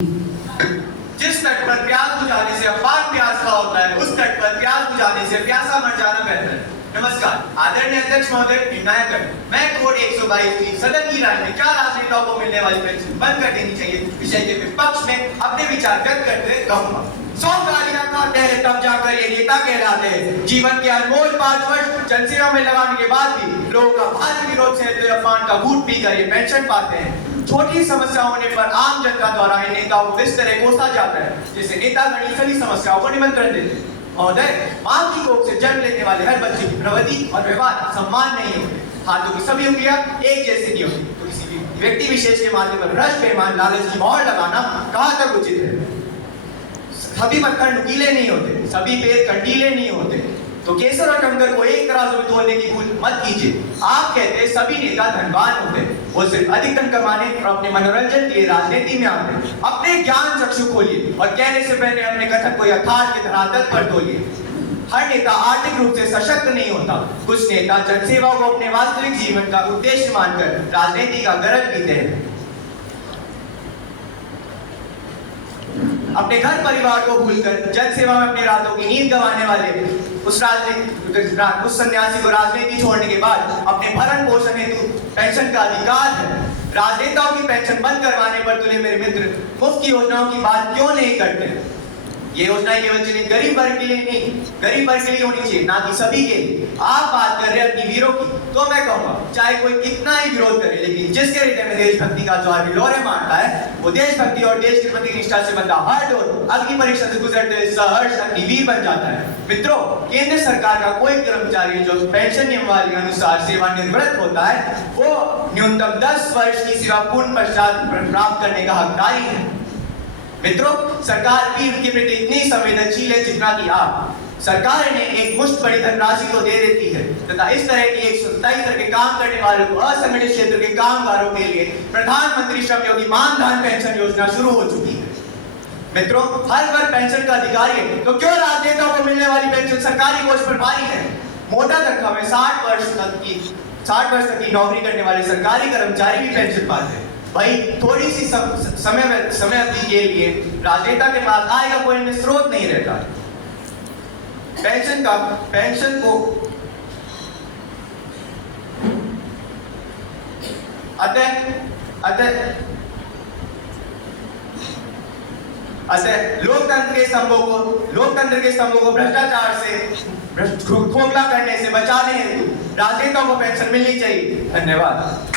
जिस तट पर प्यास बुझाने से अपार प्यास का होता है, उस तट पर प्यास बुझाने से प्यासा मर जाना बेहतर है। नमस्कार, आदरणीय अध्यक्ष महोदय, निर्णायक मैं कोड 122 की सदन की राय में क्या राजनेताओं को मिलने वाली पेंशन बंद कर देनी चाहिए विषय के विपक्ष में अपने विचार व्यक्त करते हुए कहूंगा। 100 गालियां खाते हैं तब जाकर ये नेता कहलाते हैं। जीवन के अनमोल 5 वर्ष जनसेवा में लगाने के बाद भी लोगों का भारी विरोध से अफवान का घूट पीकर ये पेंशन पाते हैं। छोटी समस्या होने पर आम जनता द्वारा इन नेताओं को इस तरह कोसा जाता है जैसे नेतागण सभी समस्याओं को निमंत्रण देते हैं। महोदय, मां की कोख से जन्म लेने वाले हर बच्चे की प्रवृत्ति और व्यवहार सम्मान नहीं होते। हाथों की सभी उंगलियां एक जैसी नहीं होती, तो किसी भी व्यक्ति विशेष के माध्यम पर भ्रष्ट बेईमान लालच की मोहर लगाना कहां तक उचित है? सभी पत्थर नुकीले नहीं होते, सभी पेड़ कंटीले नहीं होते, तो केसर और टंकर को एक तराजू में तोलने की भूल मत कीजिए। आप कहते हैं सभी नेता धनवान होते हैं, वो सिर्फ अधिक धन कमाने और अपने मनोरंजन के लिए राजनीति में आते हैं। अपने ज्ञान चक्षु खोलिए और कहने से पहले अपने कथन को यथार्थ के धरातल पर तोलिए। हर नेता आर्थिक रूप से सशक्त नहीं होता। कुछ नेता जनसेवा को अपने वास्तविक जीवन का उद्देश्य मानकर राजनीति का गरज पीते हैं। अपने घर परिवार को भूलकर जनसेवा में अपनी रातों की नींद गंवाने वाले उस सन्यासी को राजनीति छोड़ने के बाद अपने भरण पोषण हेतु पेंशन का अधिकार है। राजनेताओं की पेंशन बंद करवाने पर तुले मेरे मित्र मुफ्त की योजनाओं की बात क्यों नहीं करते? ये योजनाएं केवल चलित गरीब वर्ग के लिए नहीं, गरीब वर्ग के लिए होनी चाहिए, ना कि सभी के लिए। आप बात कर रहे हैं अपनी वीरों की, तो मैं कहूंगा चाहे कोई कितना ही विरोध करे, लेकिन जिसके हृदय में देशभक्ति का ज्वार विलोरे मारता है, वो देशभक्ति और देश के प्रति निष्ठा से बंधा हर रोज अग्नि परीक्षा से गुजरते हुए सहर्ष अग्निवीर बन जाता है। मित्रों, केंद्र सरकार का कोई कर्मचारी जो पेंशन नियमावली के अनुसार सेवानिवृत्त होता है, वो न्यूनतम 10 वर्ष की सेवा पूर्ण पश्चात प्राप्त करने का हकदारी है। मित्रों, सरकार भी उनके प्रति इतनी संवेदनशील है जितना कि आप। सरकार ने एक मुश्त बड़ी धनराशि तो दे देती है तथा इस तरह की 127 तरह के काम करने वालों को असंगठित क्षेत्र के कामगारों के लिए प्रधानमंत्री श्रम योगी मानधन पेंशन योजना शुरू हो चुकी है। मित्रों, हर वर्ग पेंशन का अधिकारी है, तो क्यों राजनेताओं को मिलने वाली पेंशन सरकारी कोष पर भारी है? मोटा तनख्वाह में 60 वर्ष तक की नौकरी करने वाले सरकारी कर्मचारी भी पेंशन पाते हैं। भाई, थोड़ी सी समय अवधि के लिए राजनेता के पास आय का कोई स्रोत नहीं रहता। पेंशन को लोकतंत्र के स्तंभों को भ्रष्टाचार से खोखला करने से बचाने हेतु राजनेताओं को पेंशन मिलनी चाहिए। धन्यवाद।